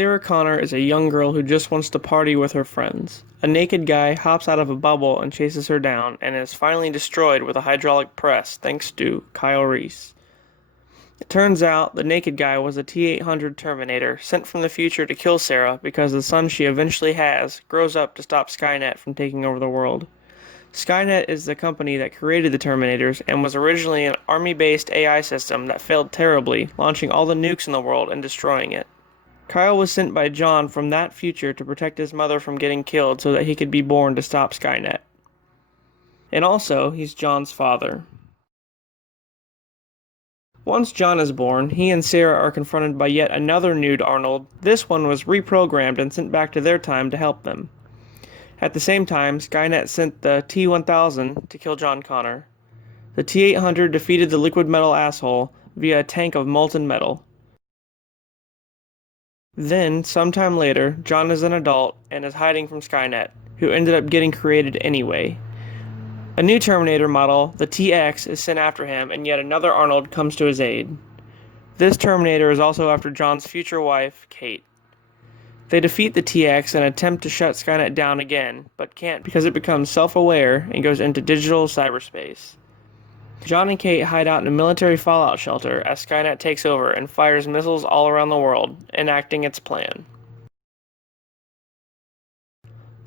Sarah Connor is a young girl who just wants to party with her friends. A naked guy hops out of a bubble and chases her down, and is finally destroyed with a hydraulic press thanks to Kyle Reese. It turns out the naked guy was a T-800 Terminator sent from the future to kill Sarah because the son she eventually has grows up to stop Skynet from taking over the world. Skynet is the company that created the Terminators and was originally an army-based AI system that failed terribly, launching all the nukes in the world and destroying it. Kyle was sent by John from that future to protect his mother from getting killed so that he could be born to stop Skynet. And also, he's John's father. Once John is born, he and Sarah are confronted by yet another nude Arnold. This one was reprogrammed and sent back to their time to help them. At the same time, Skynet sent the T-1000 to kill John Connor. The T-800 defeated the liquid metal asshole via a tank of molten metal. Then, sometime later, John is an adult and is hiding from Skynet, who ended up getting created anyway. A new Terminator model, the TX, is sent after him, and yet another Arnold comes to his aid. This Terminator is also after John's future wife, Kate. They defeat the TX and attempt to shut Skynet down again, but can't because it becomes self-aware and goes into digital cyberspace. John and Kate hide out in a military fallout shelter as Skynet takes over and fires missiles all around the world, enacting its plan.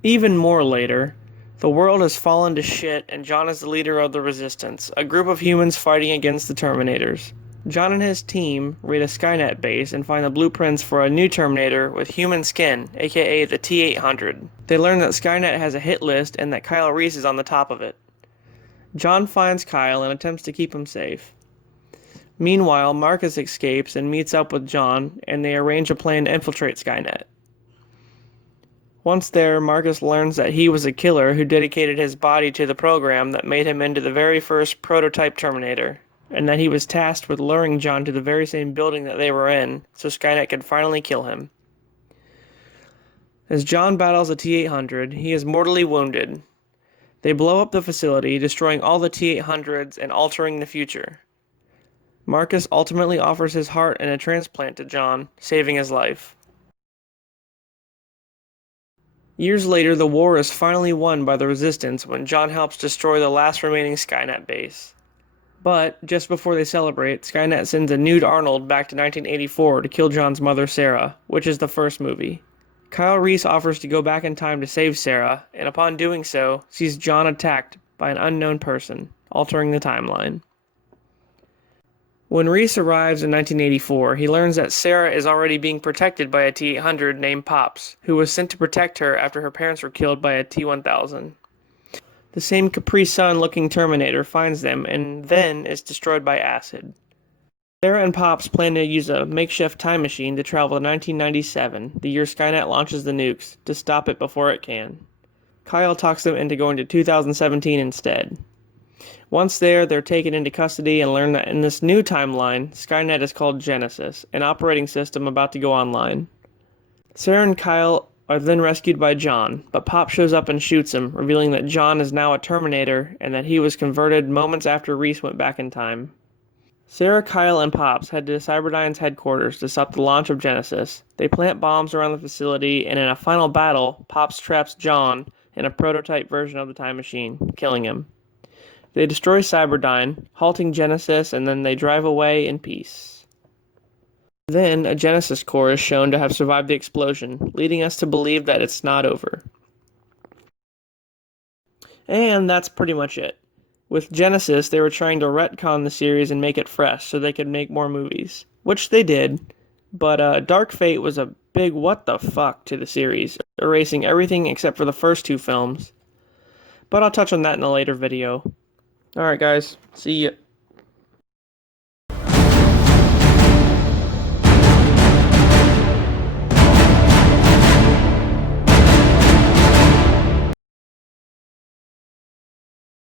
Even more later, the world has fallen to shit and John is the leader of the Resistance, a group of humans fighting against the Terminators. John and his team raid a Skynet base and find the blueprints for a new Terminator with human skin, aka the T-800. They learn that Skynet has a hit list and that Kyle Reese is on the top of it. John finds Kyle and attempts to keep him safe. Meanwhile, Marcus escapes and meets up with John, and they arrange a plan to infiltrate Skynet. Once there, Marcus learns that he was a killer who dedicated his body to the program that made him into the very first prototype Terminator, and that he was tasked with luring John to the very same building that they were in, so Skynet could finally kill him. As John battles the T-800, he is mortally wounded. They blow up the facility, destroying all the T-800s and altering the future. Marcus ultimately offers his heart and a transplant to John, saving his life. Years later, the war is finally won by the Resistance when John helps destroy the last remaining Skynet base. But, just before they celebrate, Skynet sends a nude Arnold back to 1984 to kill John's mother Sarah, which is the first movie. Kyle Reese offers to go back in time to save Sarah, and upon doing so, sees John attacked by an unknown person, altering the timeline. When Reese arrives in 1984, he learns that Sarah is already being protected by a T-800 named Pops, who was sent to protect her after her parents were killed by a T-1000. The same Capri Sun-looking Terminator finds them and then is destroyed by acid. Sarah and Pops plan to use a makeshift time machine to travel to 1997, the year Skynet launches the nukes, to stop it before it can. Kyle talks them into going to 2017 instead. Once there, they're taken into custody and learn that in this new timeline, Skynet is called Genesis, an operating system about to go online. Sarah and Kyle are then rescued by John, but Pop shows up and shoots him, revealing that John is now a Terminator and that he was converted moments after Reese went back in time. Sarah, Kyle, and Pops head to Cyberdyne's headquarters to stop the launch of Genesis. They plant bombs around the facility, and in a final battle, Pops traps John in a prototype version of the time machine, killing him. They destroy Cyberdyne, halting Genesis, and then they drive away in peace. Then, a Genesis core is shown to have survived the explosion, leading us to believe that it's not over. And that's pretty much it. With Genesis, they were trying to retcon the series and make it fresh so they could make more movies, which they did, but Dark Fate was a big what the fuck to the series, erasing everything except for the first two films. But I'll touch on that in a later video. Alright guys, see ya.